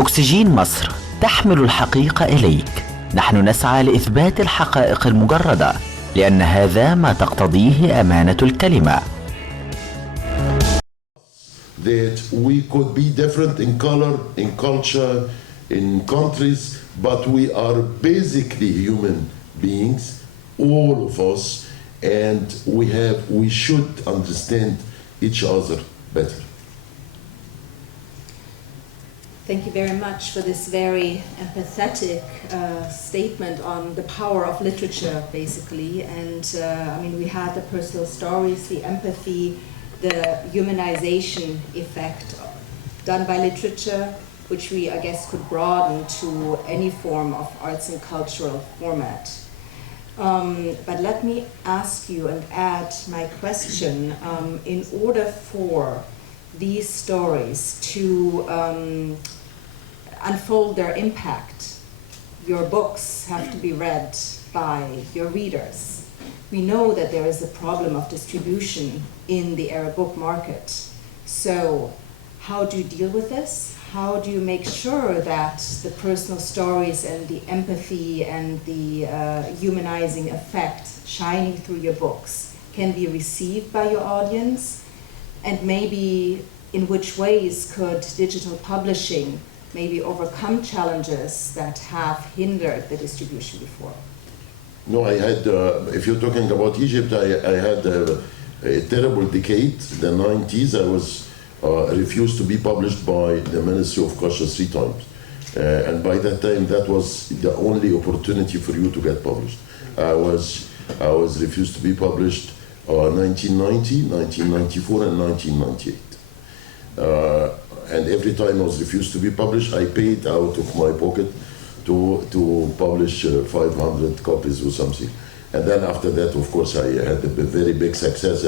اكسجين مصر تحمل الحقيقة إليك. نحن نسعى لإثبات الحقائق المجردة، لأن هذا ما تقتضيه أمانة الكلمة. That we could be different in color, in culture, in countries, but we are basically human beings, all of us, and we should understand each other better. Thank you very much for this very empathetic statement on the power of literature, basically. And I mean, we had the personal stories, the empathy, the humanization effect done by literature, which we, I guess, could broaden to any form of arts and cultural format. But let me ask you and add my question. In order for these stories to unfold their impact, your books have to be read by your readers. We know that there is a problem of distribution in the Arab book market. So how do you deal with this? How do you make sure that the personal stories and the empathy and the humanizing effect shining through your books can be received by your audience? And maybe in which ways could digital publishing maybe overcome challenges that have hindered the distribution before? No, I had, if you're talking about Egypt, I had a terrible decade, the 90s. I was refused to be published by the Ministry of Culture 3 times. And by that time, that was the only opportunity for you to get published. I was refused to be published 1990, 1994, and 1998. And every time I was refused to be published, I paid out of my pocket to publish 500 copies or something. And then after that, of course, I had a very big success.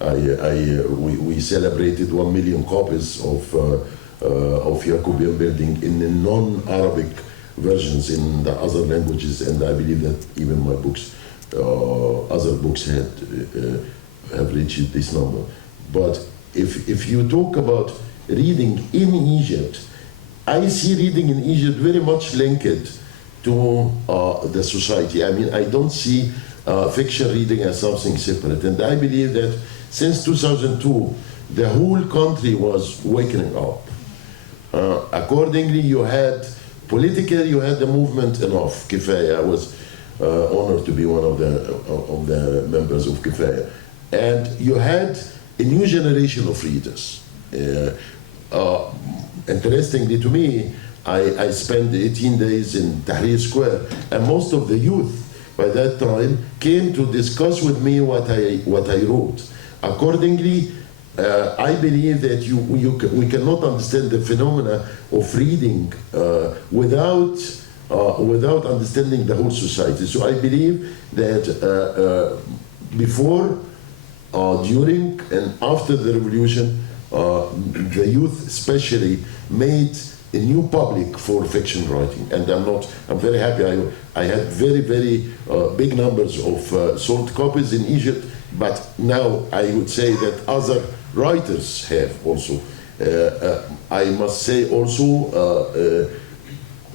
We celebrated 1 million copies of Jacobean Building in the non-Arabic versions in the other languages, and I believe that even my books, other books have reached this number. But if you talk about reading in Egypt, I see reading in Egypt very much linked to the society. I mean, I don't see fiction reading as something separate. And I believe that since 2002, the whole country was waking up. Accordingly, politically, you had the movement Enough, Kifaya. I was honored to be one of the members of Kifaya. And you had a new generation of readers. Interestingly to me, I spent 18 days in Tahrir Square, and most of the youth by that time came to discuss with me what I wrote. Accordingly, I believe that we cannot understand the phenomena of reading without understanding the whole society. So I believe that before, during, and after the revolution, the youth especially made a new public for fiction writing, and I'm very happy. I had very big numbers of sold copies in Egypt, but now I would say that other writers have also. I must say also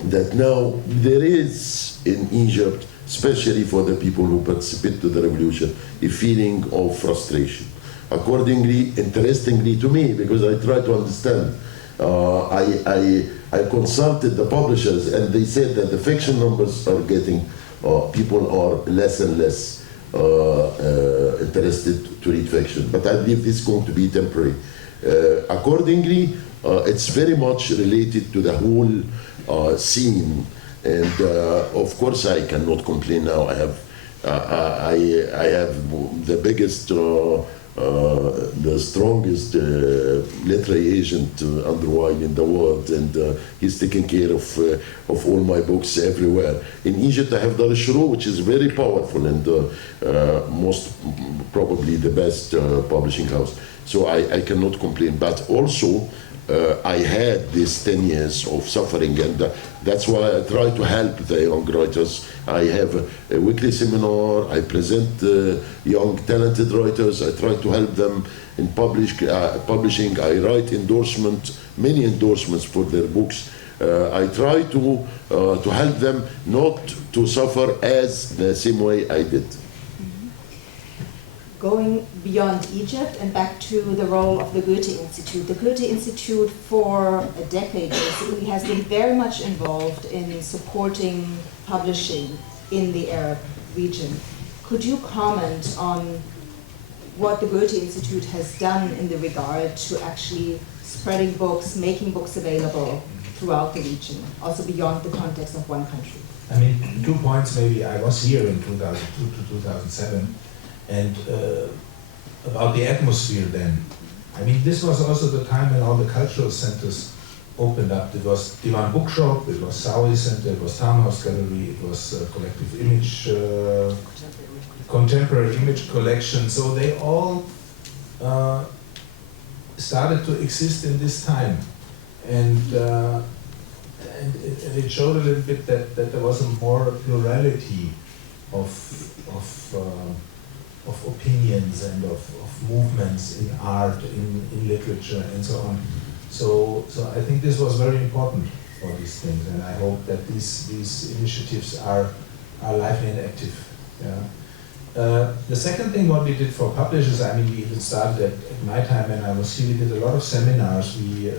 that now there is in Egypt, especially for the people who participate to the revolution, a feeling of frustration. Accordingly, interestingly to me, because I try to understand, I consulted the publishers, and they said that the fiction numbers are getting, people are less and less interested to read fiction. But I believe this is going to be temporary. Accordingly, it's very much related to the whole scene. And of course, I cannot complain now. I have the biggest, the strongest literary agent underwine in the world, and he's taking care of all my books everywhere. In Egypt, I have Dar al-Shuru, which is very powerful and most probably the best publishing house. So I cannot complain. But also, I had these 10 years of suffering, and that's why I try to help the young writers. I have a weekly seminar, I present young talented writers, I try to help them in publishing, I write many endorsements for their books. I try to help them not to suffer as the same way I did. Going beyond Egypt and back to the role of the Goethe Institute. The Goethe Institute for a decade basically has been very much involved in supporting publishing in the Arab region. Could you comment on what the Goethe Institute has done in the regard to actually spreading books, making books available throughout the region, also beyond the context of one country? I mean, 2 points maybe. I was here in 2002 to 2007, and about the atmosphere then. I mean, this was also the time when all the cultural centers opened up. It was Divan Bookshop, it was Sawi Center, it was Townhouse Gallery, it was Collective Image, Contemporary Image Collection. So they all started to exist in this time. And it showed a little bit that there was a more plurality of opinions and of movements in art, in literature, and so on. So I think this was very important for these things, and I hope that these initiatives are lively and active. Yeah. The second thing what we did for publishers, I mean, we even started at my time when I was here, we did a lot of seminars. We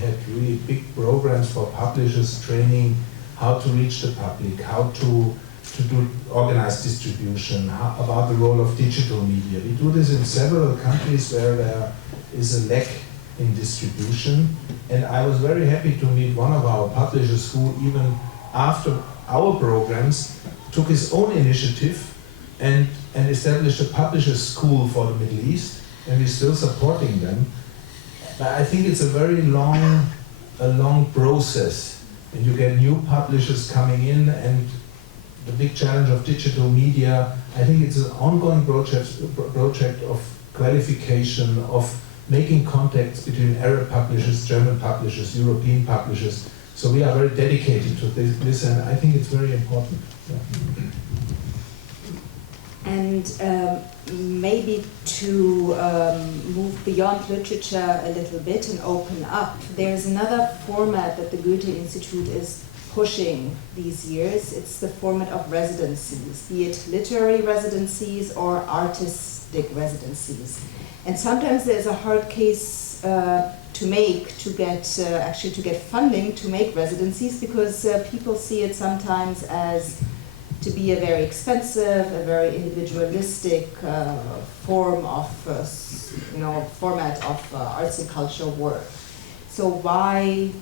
had really big programs for publishers, training how to reach the public, how to do organized distribution, about the role of digital media. We do this in several countries where there is a lack in distribution, and I was very happy to meet one of our publishers who, even after our programs, took his own initiative and established a publishers school for the Middle East, and we're still supporting them. But I think it's a very long process, and you get new publishers coming in, and the big challenge of digital media, I think it's an ongoing project of qualification, of making contacts between Arab publishers, German publishers, European publishers. So we are very dedicated to this, and I think it's very important. Yeah. And maybe to move beyond literature a little bit and open up, there's another format that the Goethe Institute is pushing these years. It's the format of residencies, be it literary residencies or artistic residencies. And sometimes there's a hard case to make to get funding to make residencies, because people see it sometimes as to be a very expensive, a very individualistic form of, format of arts and culture work. So why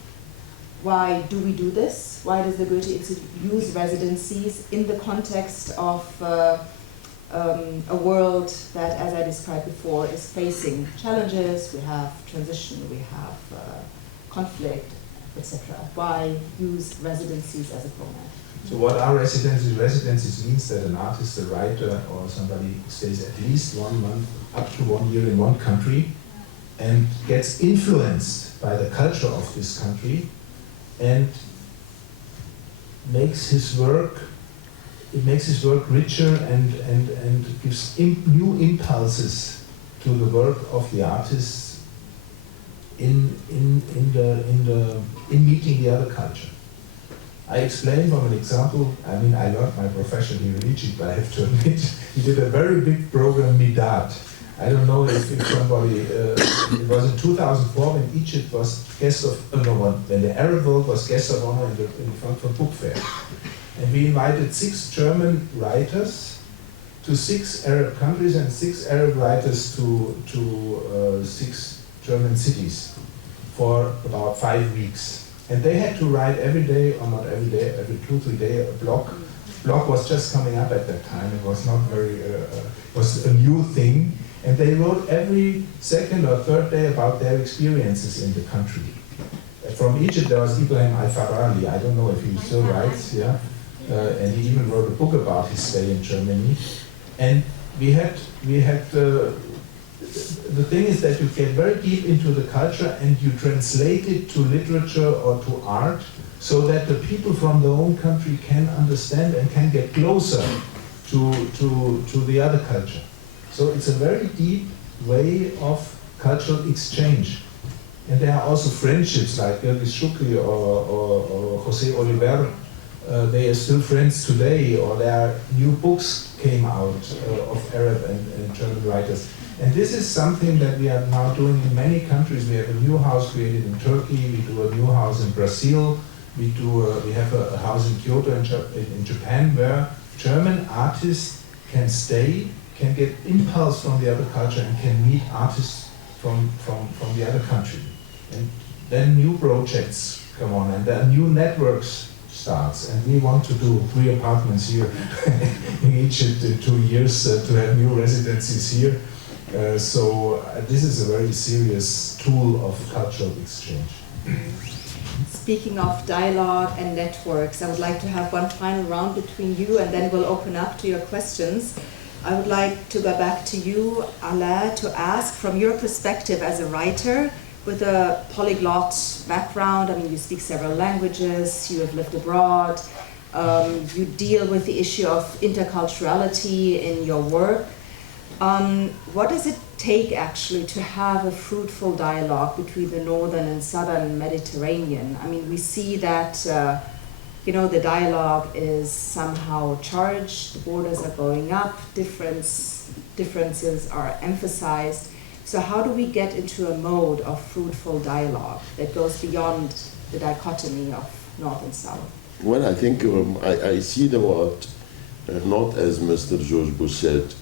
do we do this? Why does the Goethe Institute use residencies in the context of a world that, as I described before, is facing challenges? We have transition, we have conflict, etc. Why use residencies as a format? So what are residencies? Residencies means that an artist, a writer, or somebody stays at least 1 month, up to 1 year in one country, and gets influenced by the culture of this country, and makes his work richer and gives new impulses to the work of the artists in meeting the other culture. I explained from an example. I mean, I learned my profession here in Egypt, I have to admit. He did a very big program, Midat. I don't know if somebody, it was in 2004 when Egypt was guest of, when the Arab world was guest of honor in the Frankfurt Book Fair. And we invited 6 German writers to 6 Arab countries and 6 Arab writers to 6 German cities for about 5 weeks. And they had to write every day, or not every day, every 2-3 days, a blog. Blog was just coming up at that time. It was not very, was a new thing. And they wrote every 2nd or 3rd day about their experiences in the country. From Egypt, there was Ibrahim Al-Farali. I don't know if he still writes, yeah. And he even wrote a book about his stay in Germany. And we had the thing is that you get very deep into the culture and you translate it to literature or to art, so that the people from their own country can understand and can get closer to the other culture. So it's a very deep way of cultural exchange. And there are also friendships like Gergis Shukri or Jose Oliver. They are still friends today, or there are new books came out of Arab and German writers. And this is something that we are now doing in many countries. We have a new house created in Turkey, we do a new house in Brazil, we have a house in Kyoto in Japan, where German artists can stay, can get impulse from the other culture, and can meet artists from the other country. And then new projects come on, and there are new networks starts. And we want to do 3 apartments here in Egypt in 2 years to have new residencies here. So this is a very serious tool of cultural exchange. Speaking of dialogue and networks, I would like to have one final round between you, and then we'll open up to your questions. I would like to go back to you, Ala, to ask from your perspective as a writer with a polyglot background. I mean, you speak several languages, you have lived abroad, you deal with the issue of interculturality in your work. What does it take actually to have a fruitful dialogue between the northern and southern Mediterranean? I mean, we see that the dialogue is somehow charged, the borders are going up, differences are emphasized. So how do we get into a mode of fruitful dialogue that goes beyond the dichotomy of North and South? Well, I think I see the word not as Mr. George Bush said,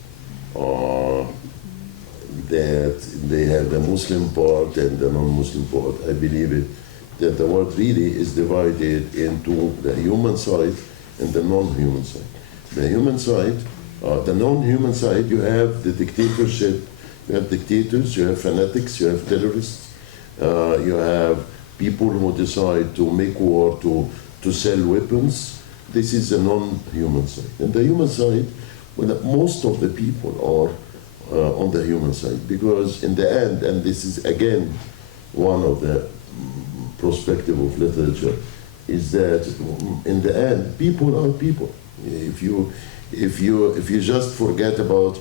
that they have the Muslim part and the non-Muslim part. I believe it, that the world really is divided into the human side and the non-human side. The human side, the non-human side, you have the dictatorship, you have dictators, you have fanatics, you have terrorists, you have people who decide to make war, to sell weapons. This is the non-human side. And the human side, well, most of the people are on the human side, because in the end, and this is again one of the perspective of literature, is that in the end, people are people. If you just forget about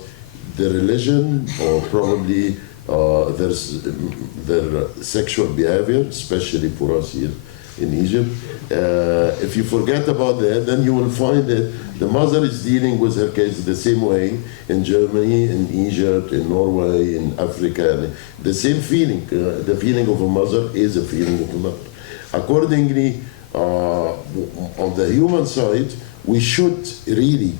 the religion, or probably their sexual behavior, especially for us here in Egypt, if you forget about that, then you will find that the mother is dealing with her kids the same way in Germany, in Egypt, in Norway, in Africa. The same feeling, the feeling of a mother is a feeling of a mother. Accordingly, on the human side, we should really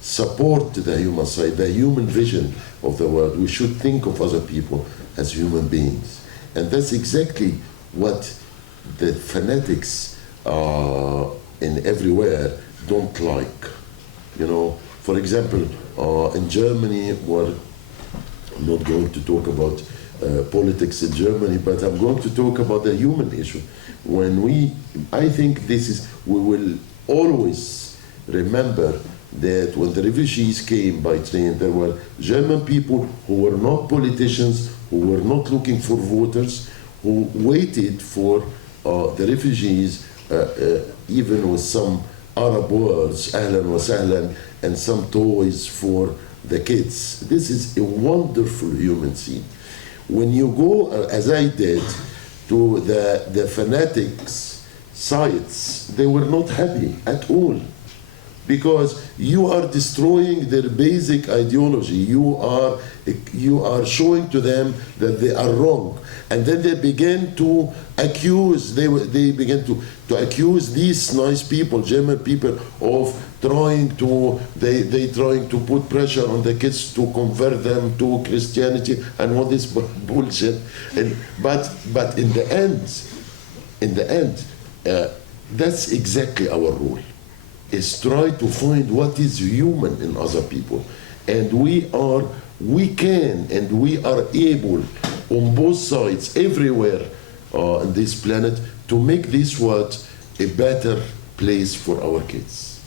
support the human side, the human vision of the world. We should think of other people as human beings. And that's exactly what the fanatics in everywhere don't like. For example, in Germany, I'm not going to talk about politics in Germany, but I'm going to talk about the human issue. I think we will always remember that when the refugees came by train, there were German people who were not politicians, who were not looking for voters, who waited for the refugees, even with some Arab words, ahlan wa sahlan, and some toys for the kids. This is a wonderful human scene. When you go, as I did, to the fanatics' sites, they were not happy at all, because you are destroying their basic ideology. You are showing to them that they are wrong, and then they begin to accuse. They begin to accuse these nice people, German people, of trying to put pressure on the kids to convert them to Christianity and all this bullshit. But in the end, that's exactly our role. Is try to find what is human in other people, and we can and we are able on both sides everywhere on this planet to make this world a better place for our kids.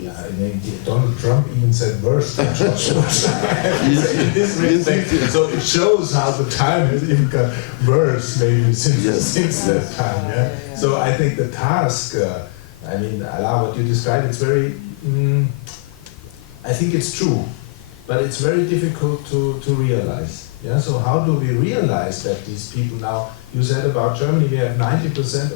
Yeah, I mean, Donald Trump even said worse than George Bush. So it shows how the time has even got worse maybe since that time. Yeah? So I think the task, Allah, what you described, it's very, I think it's true, but it's very difficult to realize. Yeah, so how do we realize that these people now, you said about Germany, we have 90%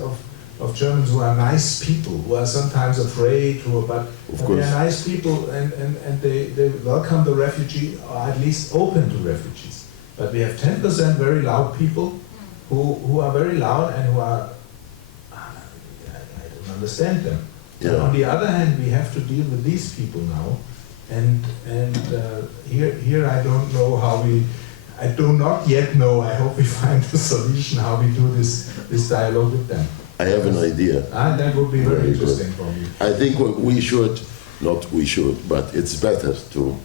of Germans who are nice people, who are sometimes afraid, but they are nice people and they welcome the refugee, or at least open to refugees. But we have 10% very loud people who are very loud and who are, I don't understand them. Yeah. On the other hand, we have to deal with these people now, and here I don't know how I do not yet know, I hope we find a solution how we do this dialogue with them. I have an idea. That would be very interesting for me. I think we should, not we should, but it's better to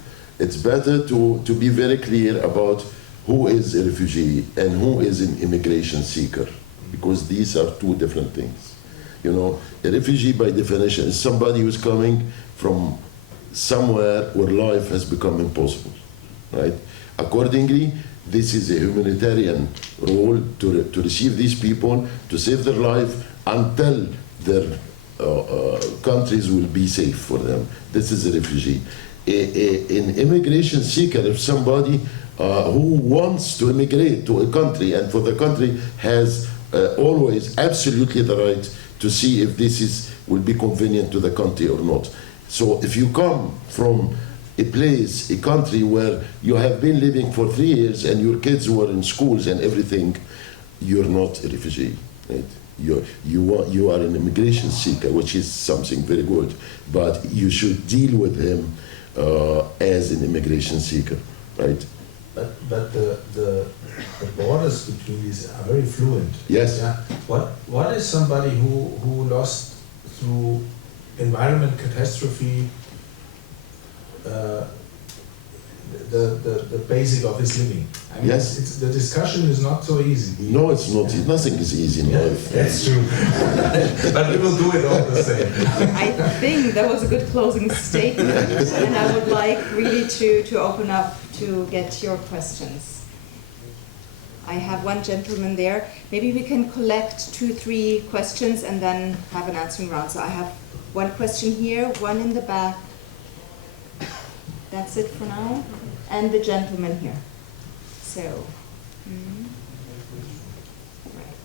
be very clear about who is a refugee and who is an immigration seeker, because these are two different things. You know, a refugee by definition is somebody who's coming from somewhere where life has become impossible, right? Accordingly, this is a humanitarian role to receive these people, to save their life until their countries will be safe for them. This is a refugee. An immigration seeker is somebody who wants to immigrate to a country, and for the country has always absolutely the right to see if this will be convenient to the country or not. So if you come from a place, a country where you have been living for 3 years and your kids were in schools and everything, you're not a refugee. Right? You are an immigration seeker, which is something very good, but you should deal with him as an immigration seeker, right? But the borders between these are very fluent. Yes. Yeah. What is somebody who lost through environment catastrophe the basic of his living? I mean, yes. The discussion is not so easy. No, it's not. Yeah. Nothing is easy in life. That's true. But we will do it all the same. I think that was a good closing statement, and I would like really to open up to get your questions. I have one gentleman there. Maybe we can collect 2-3 questions and then have an answering round. So I have one question here, one in the back. That's it for now. And the gentleman here. So, right.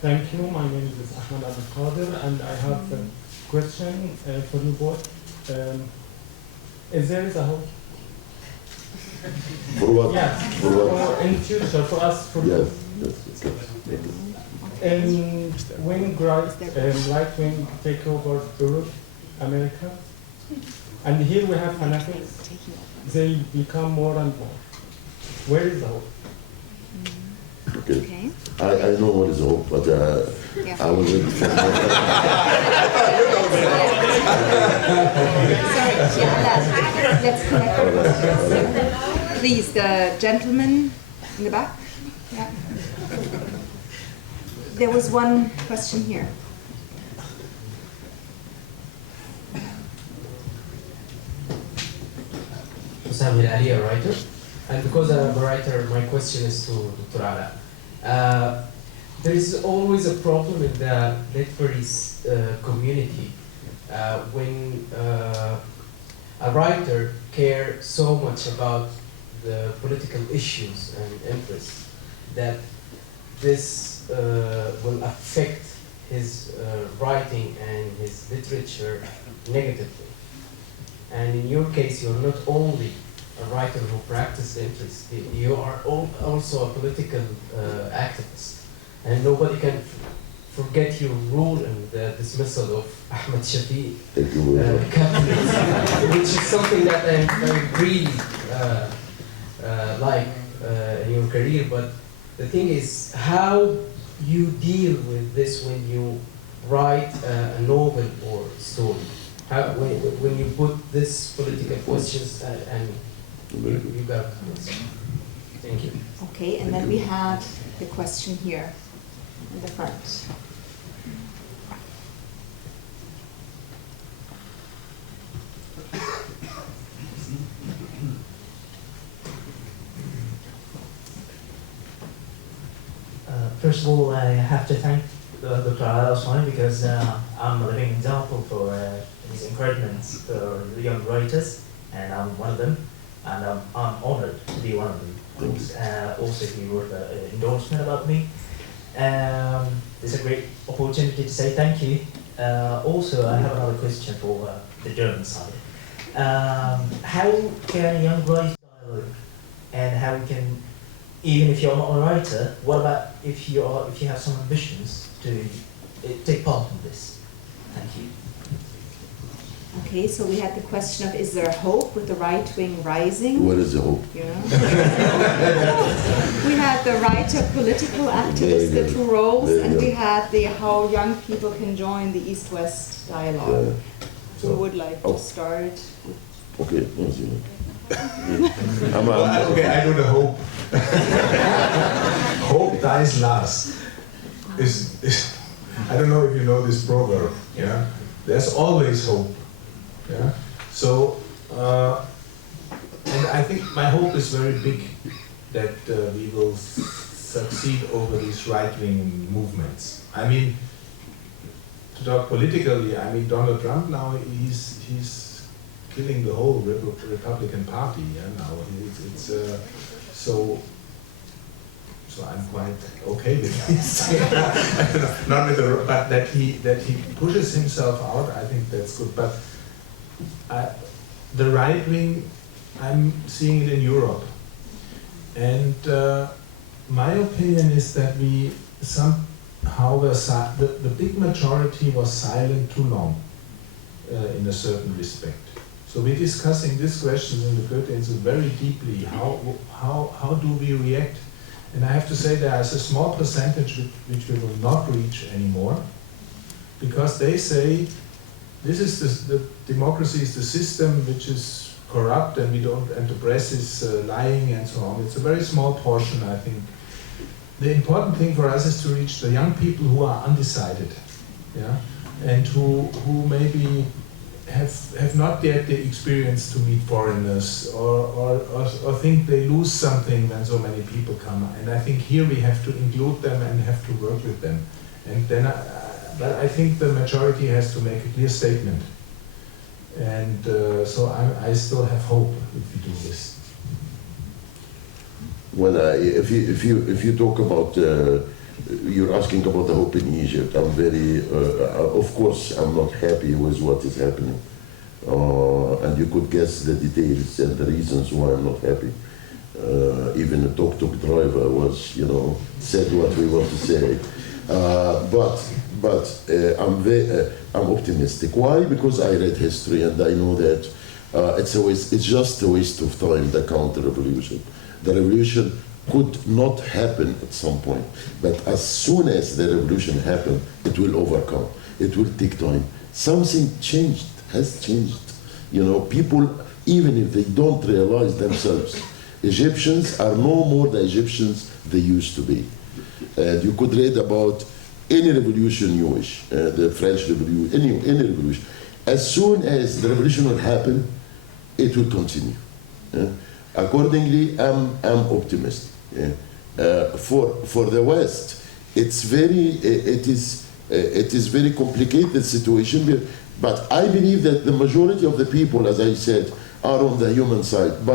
Thank you. My name is Ahmed, and I have a question for you both. Is there a hope? For what? Yes. For what? In future, for us, for yes. when right-wing take over Europe, America, and here we have fanatics, they become more and more. Where is the hope? Okay. I know what is hope, but I will wait for more. Sorry, let's connect our questions. Please, the gentleman in the back. Yeah. There was one question here. I'm a writer, and because I'm a writer, my question is to D.علاء. There is always a problem in the literary community when a writer cares so much about the political issues and interests that this will affect his writing and his literature negatively. And in your case, you're not only a writer who practices interest, you are also a political activist. And nobody can forget your role in the dismissal of Ahmed Shafiq cabinet, which is something that I really like in your career. But the thing is, how you deal with this when you write a novel or story? How, when you put this political questions and you got this. Thank you. Okay, and then we have the question here in the front. First of all, I have to thank Dr. Al-Aswani because I'm a living example for his encouragement for young writers, and I'm one of them. and I'm honored to be one of them. Also, he wrote an endorsement about me. It's a great opportunity to say thank you. Also, I have another question for the German side. How can a young writer dialogue, and how we can, even if you're not a writer, what about if you have some ambitions to take part in this? Thank you. Okay, so we had the question of, is there hope with the right wing rising? What is the hope? You know? We had the writer, political activist, the two roles, and we had the how young people can join the East-West dialogue. Who would like to start? Okay, Okay, I do the hope. Hope dies last. I don't know if you know this proverb. Yeah, there's always hope. Yeah. So, and I think my hope is very big that we will succeed over these right-wing movements. I mean, to talk politically, I mean Donald Trump now he's killing the whole Republican Party. Yeah, now it's so I'm quite okay with this. Not with the, but that he pushes himself out. I think that's good. But the right wing, I'm seeing it in Europe, and my opinion is that we somehow the big majority was silent too long in a certain respect. So we're discussing these questions in the Goethe Institute very deeply. How do we react? And I have to say there is a small percentage which we will not reach anymore, because they say this is the democracy is the system which is corrupt, and and the press is lying and so on. It's a very small portion, I think. The important thing for us is to reach the young people who are undecided, yeah, and who maybe have not yet the experience to meet foreigners, or think they lose something when so many people come. And I think here we have to include them and have to work with them. And then, but I think the majority has to make a clear statement. And so I still have hope if we do this. Well, if you talk about, you're asking about the hope in Egypt. I'm very, of course, I'm not happy with what is happening, and you could guess the details and the reasons why I'm not happy. Even the tuk-tuk driver was, said what we want to say. But I'm optimistic. Why? Because I read history and I know that it's just a waste of time, the counter-revolution. The revolution could not happen at some point, but as soon as the revolution happened, it will overcome. It will take time. Something has changed. People, even if they don't realize themselves, Egyptians are no more the Egyptians they used to be. And you could read about any revolution you wish, the French Revolution, any revolution. As soon as the revolution will happen, it will continue. Accordingly, I'm optimistic. For the West, it is very complicated situation, but I believe that the majority of the people, as I said, are on the human side.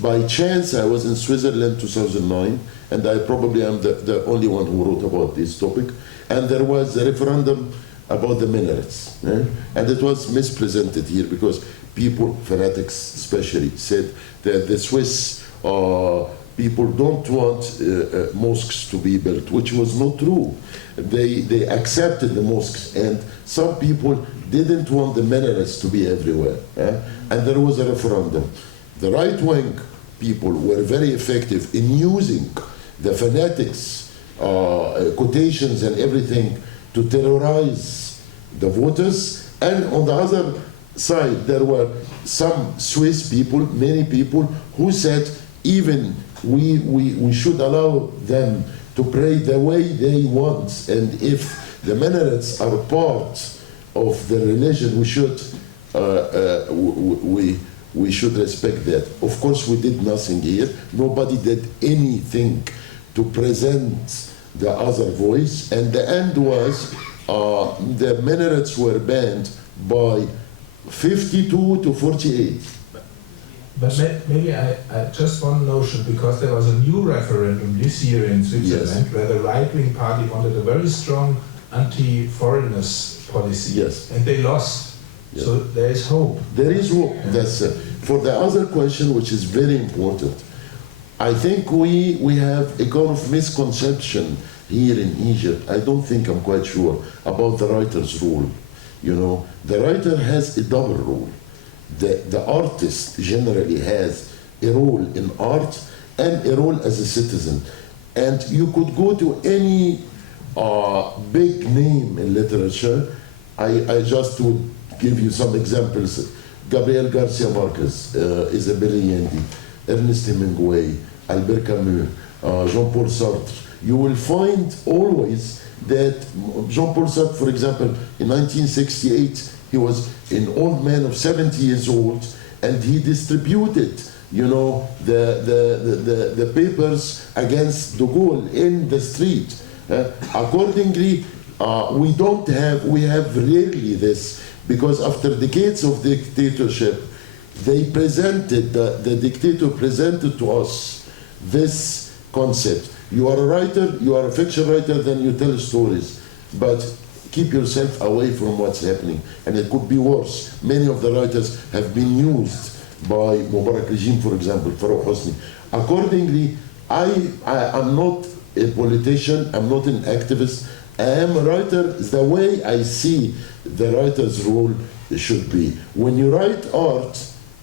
By chance, I was in Switzerland 2009, and I probably am the only one who wrote about this topic. And there was a referendum about the minarets, and it was mispresented here because people, fanatics especially, said that the Swiss people don't want mosques to be built, which was not true. They accepted the mosques, and some people didn't want the minarets to be everywhere. And there was a referendum. The right-wing people were very effective in using the fanatics, quotations and everything to terrorize the voters. And on the other side, there were some Swiss people, many people, who said even we should allow them to pray the way they want, and if the minarets are part of the religion, we should respect that. Of course, we did nothing here. Nobody did anything to present the other voice, and the end was the minarets were banned by 52 to 48. But maybe I just one notion, because there was a new referendum this year in Switzerland, Yes. where the right-wing party wanted a very strong anti-foreigners policy, Yes. and they lost. Yeah. So there is hope. There is hope. That's for the other question, which is very important. I think we have a kind of misconception here in Egypt. I don't think, I'm quite sure, about the writer's role. You know, the writer has a double role. The artist generally has a role in art and a role as a citizen. And you could go to any big name in literature. I just would give you some examples. Gabriel Garcia Marquez, Isabelle Allende, Ernest Hemingway, Albert Camus, Jean-Paul Sartre. You will find always that Jean-Paul Sartre, for example, in 1968, he was an old man of 70 years old, and he distributed, you know, the papers against de Gaulle in the street. Accordingly, we have rarely this, because after decades of dictatorship, they presented, the dictator presented to us this concept. You are a writer, you are a fiction writer, then you tell stories, but keep yourself away from what's happening. And it could be worse. Many of the writers have been used by Mubarak regime, for example, Farouk Hosni. Accordingly, I'm not a politician, I'm not an activist, I am a writer the way I see the writer's role should be. When you write art,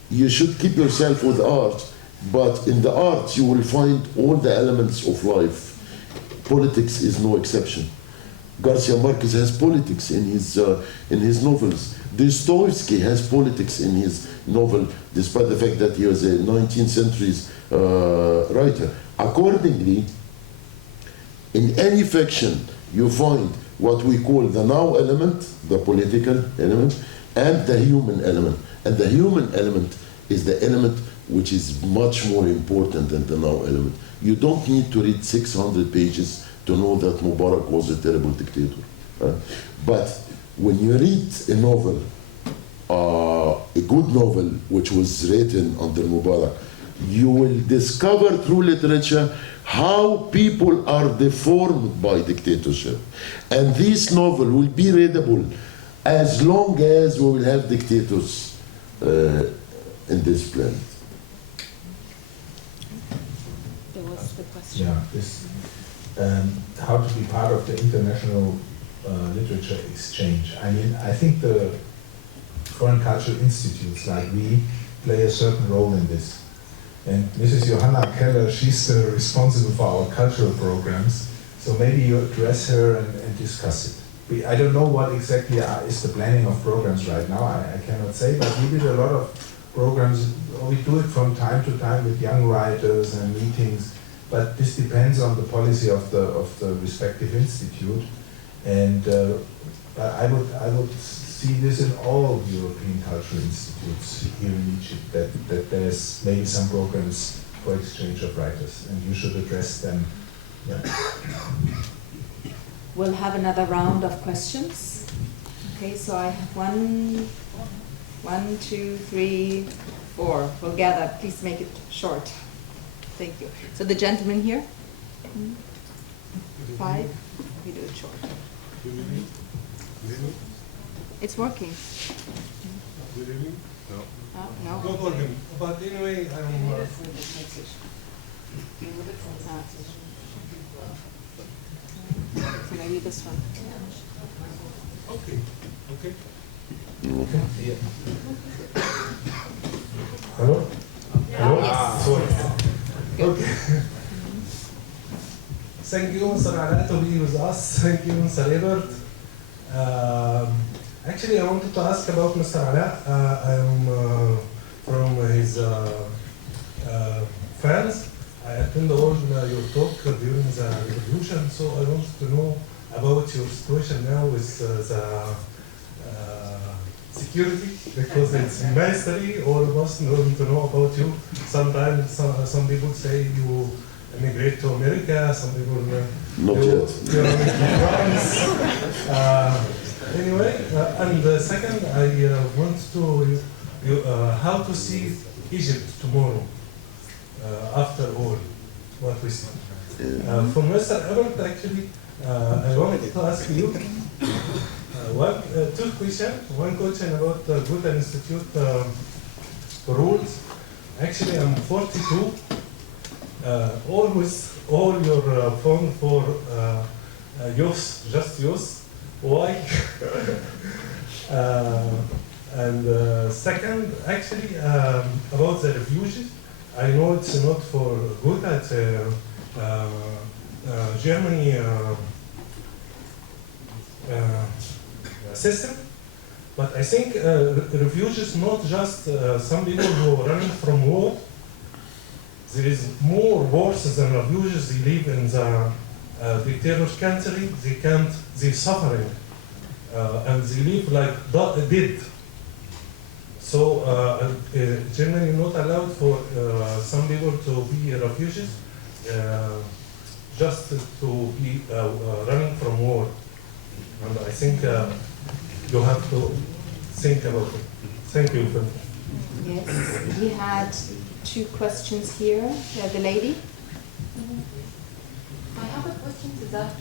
you should keep yourself with art, but in the art you will find all the elements of life. Politics is no exception. Garcia Marquez has politics in his novels. Dostoevsky has politics in his novel, despite the fact that he was a 19th century writer. Accordingly, in any fiction, you find what we call the now element, the political element, and the human element. And the human element is the element which is much more important than the now element. You don't need to read 600 pages to know that Mubarak was a terrible dictator. But when you read a novel, a good novel which was written under Mubarak, you will discover through literature how people are deformed by dictatorship. And this novel will be readable as long as we will have dictators in this planet. There was the question. Yeah, this, how to be part of the international literature exchange. I mean, I think the foreign cultural institutes like we play a certain role in this. And Mrs. Johanna Keller, she's responsible for our cultural programs, so maybe you address her and discuss it. I don't know what exactly is the planning of programs right now, I cannot say, but we did a lot of programs. We do it from time to time with young writers and meetings, but this depends on the policy of the respective institute. And I would see this in all European cultural institutes here in Egypt, that there's maybe some programs for exchange of writers, and you should address them. Yeah. We'll have another round of questions. Okay, so I have one, two, three, four. We'll gather. Please make it short. Thank you. So the gentleman here. 5. We do it short. It's working. Good evening. No. No. Not working. But anyway, I'm. So maybe this one. Okay. Okay. Hello? Hello? Yes. Sorry. Okay. Thank you, Mr. Alaa, to be with us. Thank you, Mr. Ebert. Actually, I wanted to ask about Mr. Alaa. I'm from his fans. I attended all your talk during the revolution, so I wanted to know about your situation now with the security, because it's mystery. All of us want to know about you. Sometimes some people say you immigrate to America, some people Not yet. you're in France. Anyway, and second, I want to how to see Egypt tomorrow, after all what we see. For Mr. Ebert, actually, I wanted to ask you two questions. One question about Goethe Institute rules. Actually, I'm 42. Always all your phone for youth, just youth. Why? And second, actually, about the refugees. I know it's not for Goethe, it's Germany system, but I think refugees not just some people who are running from war. There is more worse than refugees. They live in the dictator's country. They're suffering, and they live like dead. So Germany not allowed for some people to be refugees, just to be running from war. And I think you have to think about it. Thank you. Yes, we had two questions here. The lady. I have a question to that.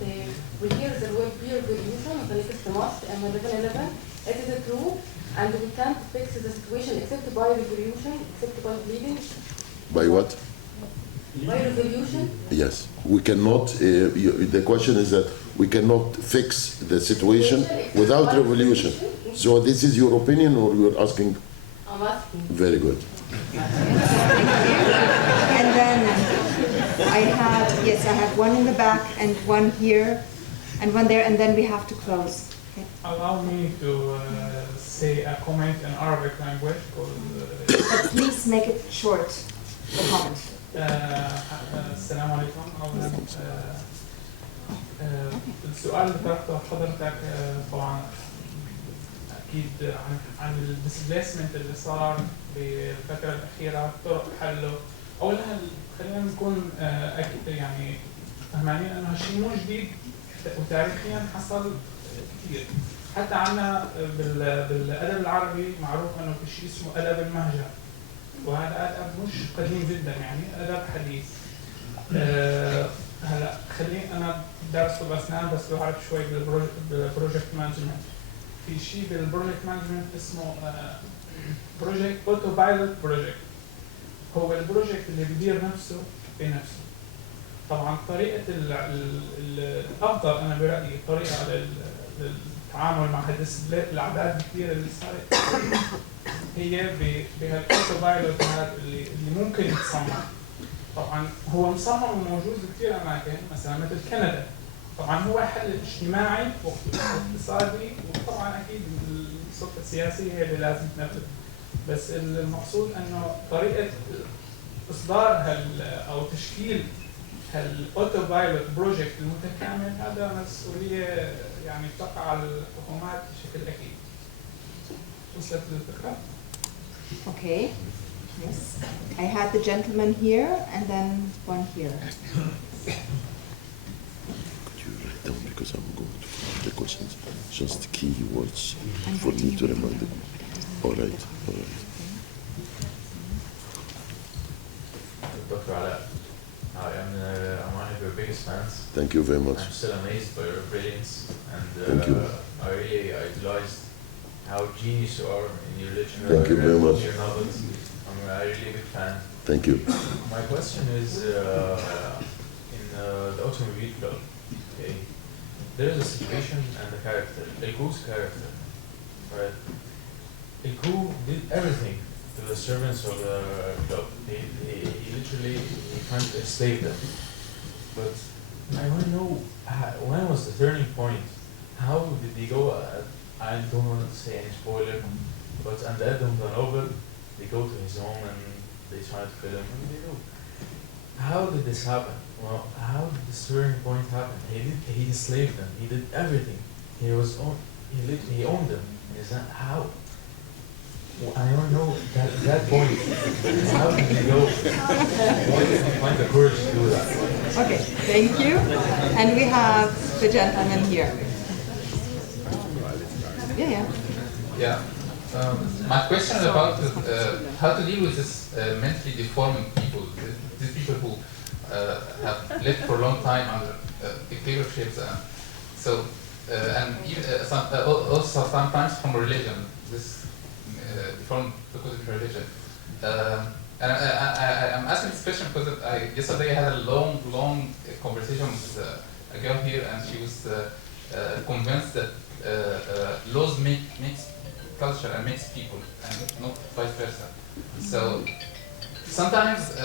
We hear the word peer revolution of the next month and 11/11. It is true, and we can't fix the situation except by revolution, except by bleeding. By what? By revolution? Yes, we cannot. The question is that we cannot fix the situation without revolution. So this is your opinion, or you're asking? I'm asking. Very good. And then I had one in the back and one here and one there, and then we have to close. Okay. Allow me to say a comment in Arabic language. But please make it short, the comment. السلام عليكم. أولا السؤال اللي طرحته حضرتك طبعا أكيد عن الديسبليسمنت اللي صار بالفترة الأخيرة، طرق حله. أولا خلينا نكون يعني فهمانين إنه هالشيء مو جديد وتاريخيا حصل كثير. حتى عنا بالأدب العربي معروف إنه في شيء اسمه أدب المهجر، وهذا أدب مش قديم جدا، يعني أدب حديث. هلا خليني أنا دارس طب أسنان بس بعرف شوي بالبروجكت مانجمنت. في شيء بالبروجكت مانجمنت اسمه بروجكت اوتو بايلوت بروجكت. هو البروجكت اللي بيدير نفسه بنفسه. طبعا طريقة الأفضل أنا برأيي طريقة للتعامل مع الأعداد الكبيرة اللي صارت هي بهالاوتو بايلوت اللي ممكن يتصمم. طبعا هو مصمم وموجود بكثير أماكن، مثلا مثل كندا. طبعا هو حل اجتماعي واقتصادي، وطبعا أكيد السلطة السياسية هي اللي لازم تنفذ. بس المقصود انه طريقه اصدار او تشكيل هالاوتو بايلوت بروجكت المتكامل هذا مسؤوليه يعني تقع على الحكومات بشكل اكيد. وصلت للفكره؟ Okay. Yes. I had the gentleman here and then one here. Could you write down, because I'm going to forget the questions, just key words for me to remind them. All right. Dr.علاء, I'm one of your biggest fans. Thank you very much. I'm still amazed by your brilliance, and Thank you. I really idolized how genius you are in your literature. Thank you very much. Your novels. I'm a really big fan. Thank you. My question is, in the Automobile Club, okay, there is a situation and a character, Alke's character, right? Alke did everything to the servants of the club. He literally kind of enslaved them. But I want to know, when was the turning point? How did he go? I don't want to say any spoiler, but at the end of the novel, they go to his home and they try to kill him. What did they do? How did this happen? Well, how did this turning point happen? He enslaved them. He did everything. He owned them. Is that how? Well, I don't know that point. How did he go? Why did he find the courage to do that? Okay, thank you. And we have the gentleman here. Yeah. My question is about how to deal with this mentally deforming people, these people who have lived for a long time under dictatorships, and even, also sometimes from religion, this deformed because of religion. And I'm asking this question because yesterday I had a long conversation with a girl here, and she was convinced that laws makes culture and makes people, and not vice versa. So sometimes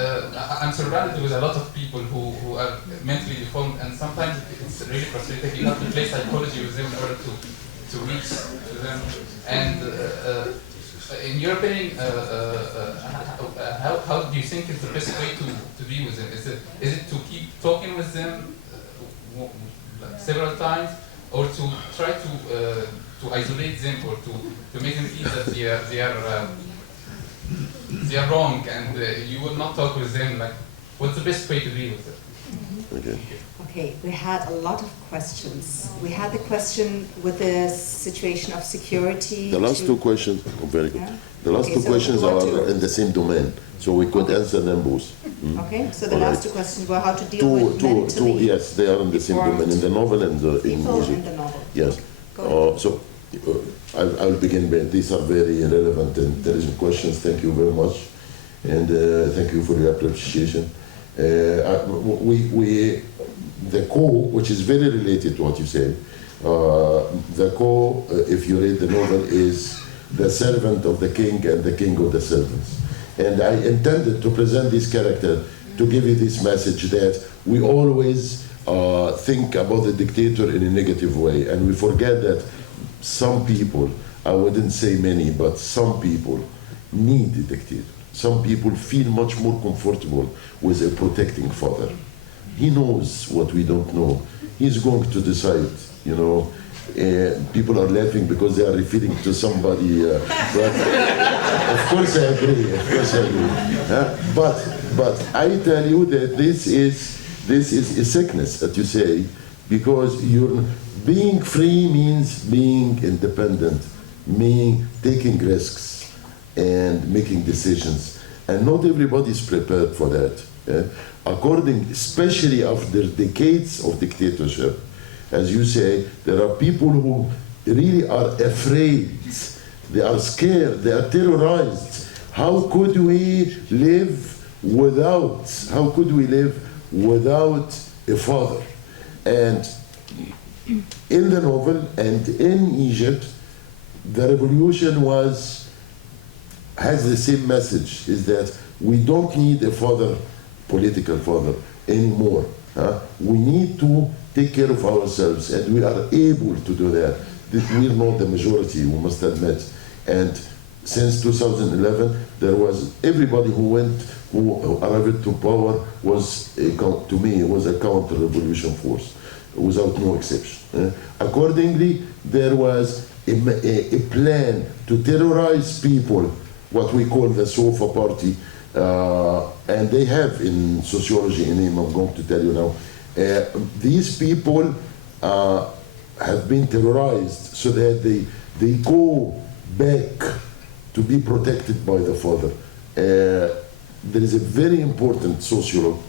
I'm surrounded with a lot of people who are mentally deformed, and sometimes it's really frustrating. You have to play psychology with them in order to reach to them. And in your opinion, how do you think is the best way to be with them? Is it to keep talking with them several times, or to try to isolate them, or to make them feel that they are wrong, and you will not talk with them? Like, what's the best way to be with them? Okay, we had a lot of questions. We had the question with the situation of security. The last two questions, very good. Yeah? The last two questions are in the same domain, so we could answer them both. Okay, so the last two questions were how to deal with mentally yes, they are in the same domain, in the novel and in music. In the novel. Yes. I'll begin with, these are very relevant and intelligent questions. Thank you very much, and thank you for your appreciation. The core, which is very related to what you say, the core, if you read the novel, is the servant of the king and the king of the servants. And I intended to present this character to give you this message that we always think about the dictator in a negative way, and we forget that some people, I wouldn't say many, but some people need a dictator. Some people feel much more comfortable with a protecting father. He knows what we don't know. He's going to decide, you know. People are laughing because they are referring to somebody, but of course I agree, But I tell you that this is a sickness, that you say, because being free means being independent, meaning taking risks and making decisions. And not everybody is prepared for that. Especially after decades of dictatorship, as you say, there are people who really are afraid, they are scared, they are terrorized. How could we live without a father? And in the novel and in Egypt, the revolution has the same message, is that we don't need a father, political father, anymore. We need to take care of ourselves, and we are able to do that. We are not the majority, we must admit. And since 2011, there was everybody who arrived to power was, to me, was a counter-revolution force, without no exception. Accordingly, there was a plan to terrorize people, what we call the Sofa Party, and they have in sociology a name I'm going to tell you now. These people have been terrorized so that they go back to be protected by the father. There is a very important sociologue,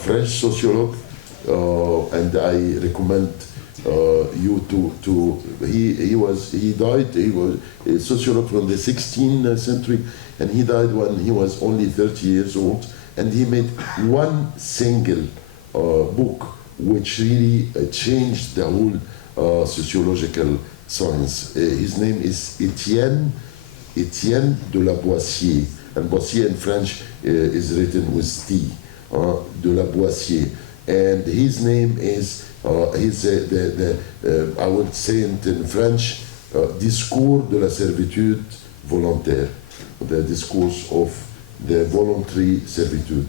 French sociologue, and I recommend you to he died, he was a sociologue from the 16th century, and he died when he was only 30 years old, and he made one single book which really changed the whole sociological science. His name is Etienne de la Boissier, and Boissier in French is written with T, de la Boissier, and his name is I would say it in French, Discours de la servitude volontaire, the discourse of the voluntary servitude.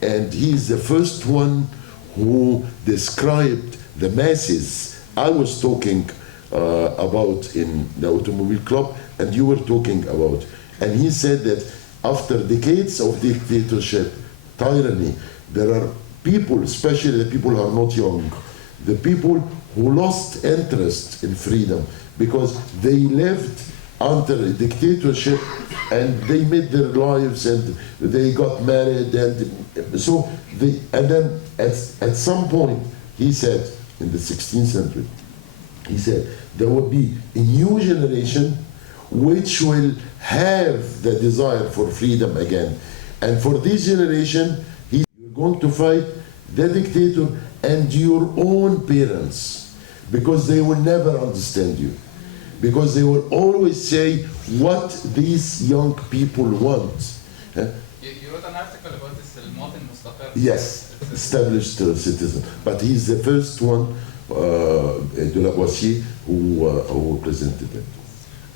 And he's the first one who described the masses I was talking about in the Automobile Club, and you were talking about. And he said that after decades of dictatorship, tyranny, there are people, especially the people who are not young, the people who lost interest in freedom because they lived under a dictatorship, and they made their lives, and they got married, and so and then at some point he said, in the 16th century, he said there will be a new generation which will have the desire for freedom again, and for this generation you're going to fight the dictator and your own parents, because they will never understand you, because they will always say what these young people want. You wrote an article about this, المواطن المستقر. Yes, established citizen. But he's the first one, de who presented it.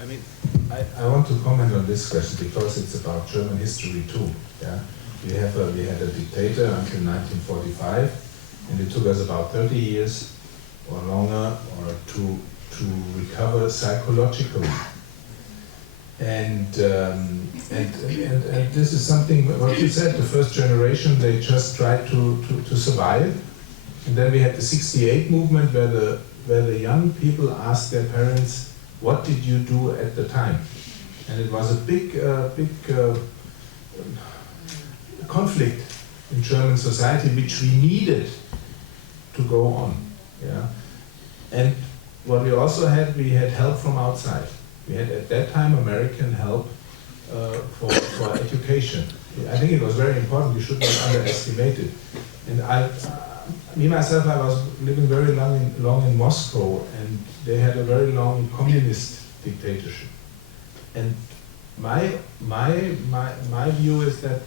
I mean, I want to comment on this question because it's about German history too. Yeah, we had a dictator until 1945, and it took us about 30 years or longer to recover psychologically. And this is something, what you said, the first generation, they just tried to survive. And then we had the 68 movement where the young people asked their parents, what did you do at the time? And it was a big conflict in German society, which we needed to go on. Yeah? And what we also had, we had help from outside. We had at that time American help for education. I think it was very important. You should not underestimate it. And me myself, I was living very long in Moscow, and they had a very long communist dictatorship. And my view is that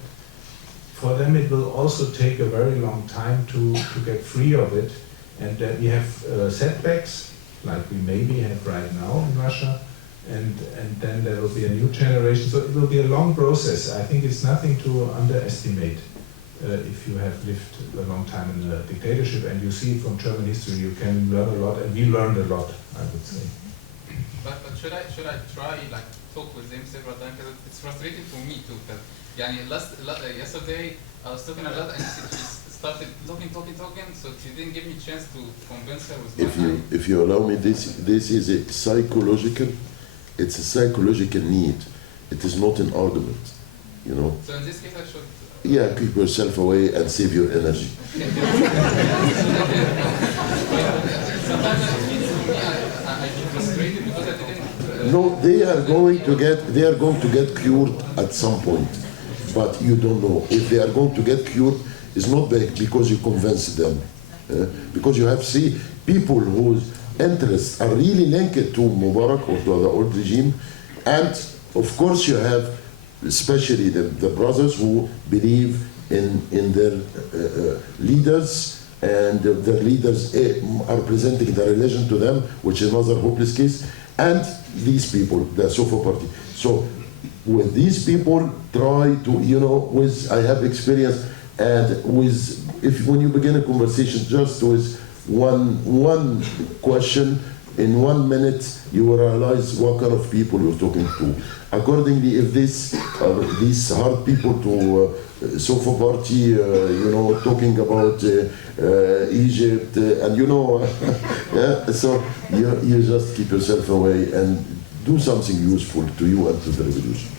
for them it will also take a very long time to get free of it, and that we have setbacks like we maybe have right now in Russia. And then there will be a new generation. So it will be a long process. I think it's nothing to underestimate if you have lived a long time in a dictatorship and you see it from German history. You can learn a lot, and we learned a lot, I would say. But should I try like talk with them several times? Because it's frustrating for me too. Because yesterday I was talking a lot and she started talking. So she didn't give me a chance to convince her with If you allow me, this is a psychological. It's a psychological need. It is not an argument, you know. So in this case, I should. Yeah, keep yourself away and save your energy. Sometimes I feel frustrated because I didn't. No, they are going to get cured at some point, but you don't know if they are going to get cured. It's not because you convince them, because you have people whose interests are really linked to Mubarak or to the old regime, and of course you have especially the brothers who believe in their leaders, and their leaders are presenting the religion to them, which is another hopeless case, and these people, the Sofa party. So with these people, try to, you know, I have experience, and when you begin a conversation just with one question, in 1 minute you will realize what kind of people you're talking to. Accordingly, if these hard people to Sofa party, you know, talking about Egypt, and you know, yeah, so you just keep yourself away and do something useful to you and to the revolution.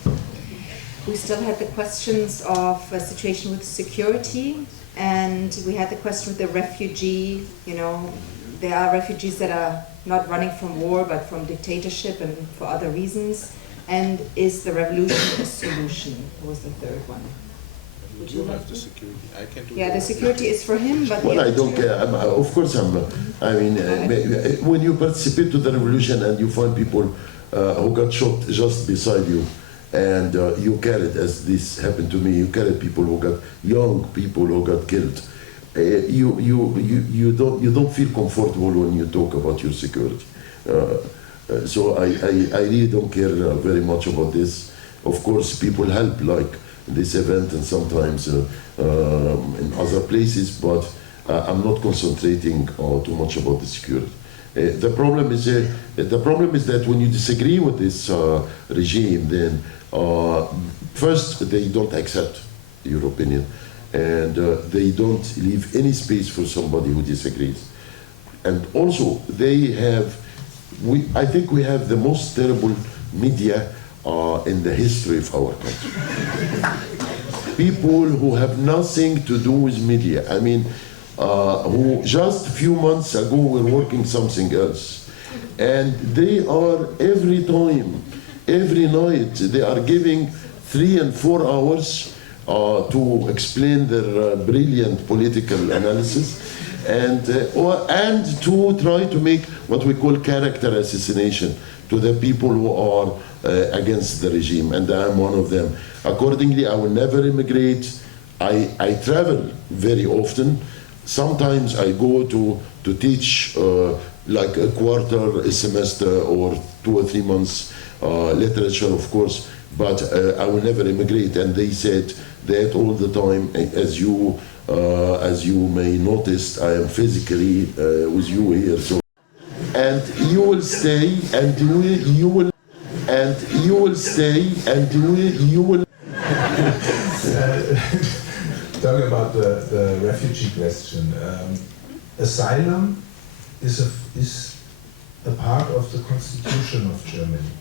We still had the questions of a situation with security, and we had the question with the refugee. You know, there are refugees that are not running from war but from dictatorship and for other reasons. And is the revolution a solution? Was the third one. Would you have the security? I can do. Yeah, the security is for him, but well, I don't care. Of course, I mean, when you participate to the revolution and you find people who got shot just beside you, and you carried, as this happened to me, you carried people who got young people who got killed. You don't feel comfortable when you talk about your security. So I really don't care very much about this. Of course, people help, like this event, and sometimes in other places, but I'm not concentrating too much about the security. The problem is that when you disagree with this regime, then first they don't accept your opinion, and they don't leave any space for somebody who disagrees. And also they have I think we have the most terrible media in the history of our country. People who have nothing to do with media. I mean, who just a few months ago were working something else. And they are every time, every night, they are giving 3 and 4 hours to explain their brilliant political analysis and to try to make what we call character assassination to the people who are against the regime, and I am one of them. Accordingly, I will never immigrate. I travel very often. Sometimes I go to teach like a quarter, a semester, or 2 or 3 months literature, of course, but I will never immigrate. And they said that all the time, as you may notice, I am physically with you here. So, and you will stay, and you will stay, and you will. Talking about the refugee question, asylum is a part of the constitution of Germany.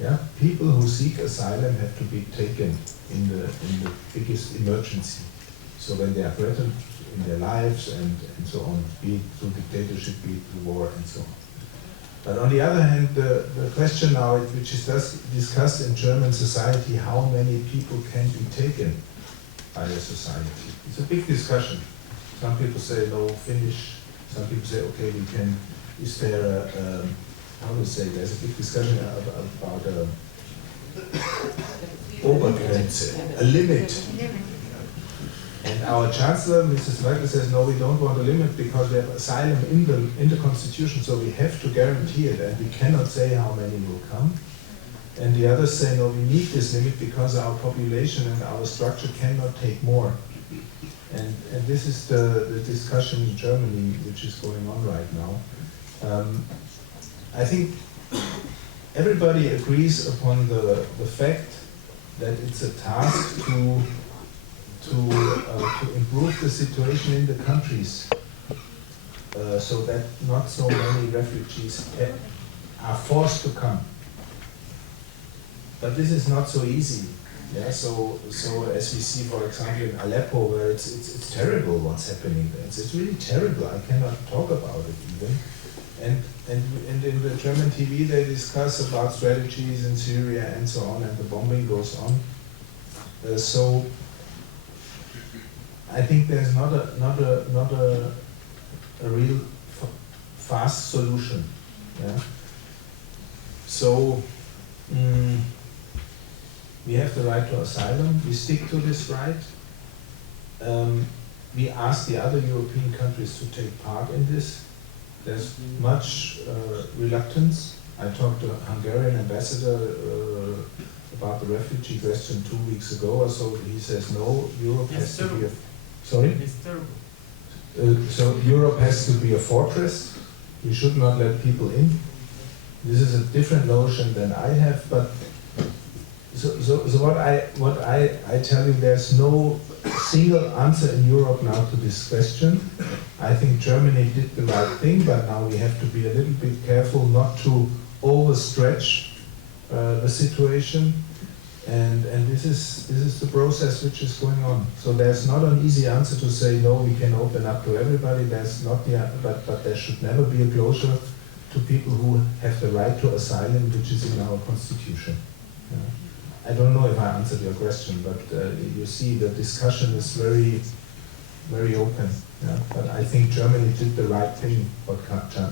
Yeah, people who seek asylum have to be taken in the biggest emergency. So when they are threatened in their lives and so on, be it through dictatorship, be it through war, and so on. But on the other hand, the question now, which is discussed in German society, how many people can be taken by a society? It's a big discussion. Some people say no, finish. Some people say, okay, we can. Is there how to say? There's a big discussion about Obergrenze, a limit. And our Chancellor, Mrs. Merkel, says, no, we don't want a limit because we have asylum in the Constitution, so we have to guarantee it, and we cannot say how many will come. And the others say, no, we need this limit because our population and our structure cannot take more. And this is the discussion in Germany which is going on right now. I think everybody agrees upon the fact that it's a task to improve the situation in the countries so that not so many refugees are forced to come. But this is not so easy. Yeah, so as we see, for example, in Aleppo, where it's terrible what's happening there. It's really terrible. I cannot talk about it even. And in the German TV, they discuss about strategies in Syria and so on, and the bombing goes on. So I think there's not a real fast solution. Yeah. So we have the right to asylum. We stick to this right. We ask the other European countries to take part in this. There's much reluctance. I talked to the Hungarian ambassador about the refugee question 2 weeks ago or so. He says no, Europe has to be a... Sorry? It's terrible. So Europe has to be a fortress. We should not let people in. This is a different notion than I have, but so what I tell you, there's no single answer in Europe now to this question. I think Germany did the right thing, but now we have to be a little bit careful not to overstretch the situation. And this is the process which is going on. So there's not an easy answer to say no, we can open up to everybody. There's not but there should never be a closure to people who have the right to asylum, which is in our constitution. I don't know if I answered your question, but you see the discussion is very, very open. Yeah? But I think Germany did the right thing.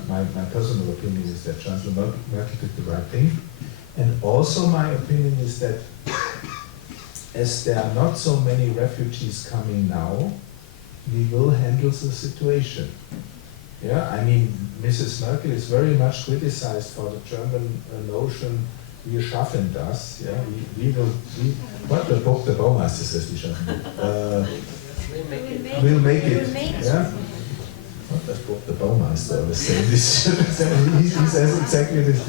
My personal opinion is that Chancellor Merkel did the right thing. And also my opinion is that as there are not so many refugees coming now, we will handle the situation. Yeah, I mean, Mrs. Merkel is very much criticized for the German notion, wir schaffen das. Yeah, what the Baumeister says, we schaffen. We'll make it. Yeah. What does the Baumeister always say? He says exactly this.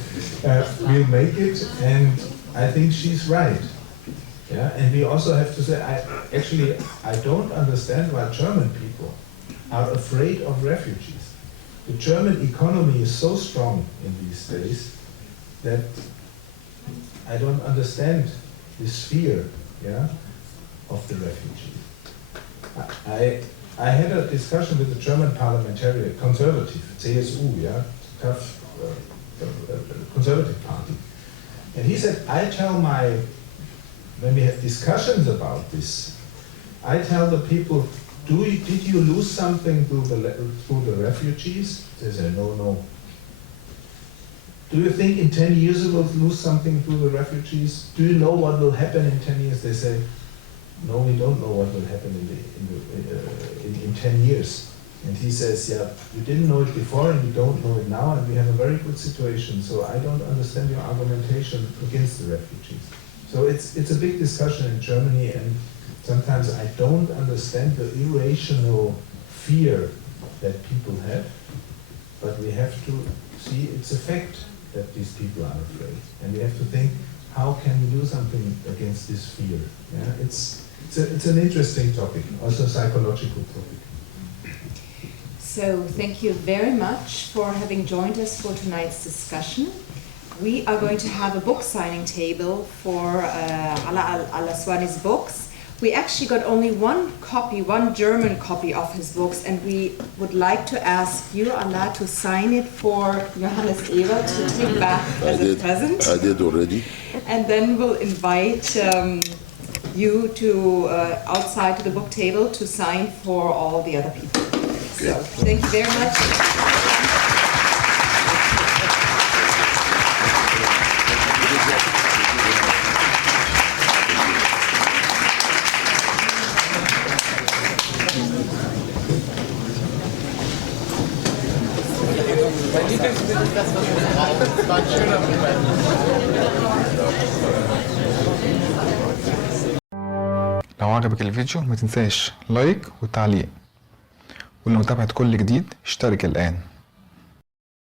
We'll make it, and I think she's right. Yeah, and we also have to say, I don't understand why German people are afraid of refugees. the German economy is so strong in these days that I don't understand this fear, yeah, of the refugee. I had a discussion with the German parliamentarian, conservative, CSU, yeah, tough conservative party. And he said, when we have discussions about this, I tell the people, did you lose something through the refugees? They say, no. Do you think in 10 years we will lose something through the refugees? Do you know what will happen in 10 years? They say, no, we don't know what will happen in 10 years. And he says, yeah, you didn't know it before and you don't know it now, and we have a very good situation. So I don't understand your argumentation against the refugees. So it's a big discussion in Germany, and sometimes I don't understand the irrational fear that people have, but we have to see it's a fact that these people are afraid. And we have to think, how can we do something against this fear? Yeah? It's an interesting topic, also a psychological topic. So thank you very much for having joined us for tonight's discussion. We are going to have a book signing table for Al-Aswani's books. We actually got only one German copy of his books, and we would like to ask you, Allah, to sign it for Johannes Eva to take back as a present. I did already. And then we'll invite you to outside to the book table to sign for all the other people. So thank you very much. لو عجبك الفيديو ما تنساش لايك وتعليق، ولمتابعة كل جديد اشترك الآن.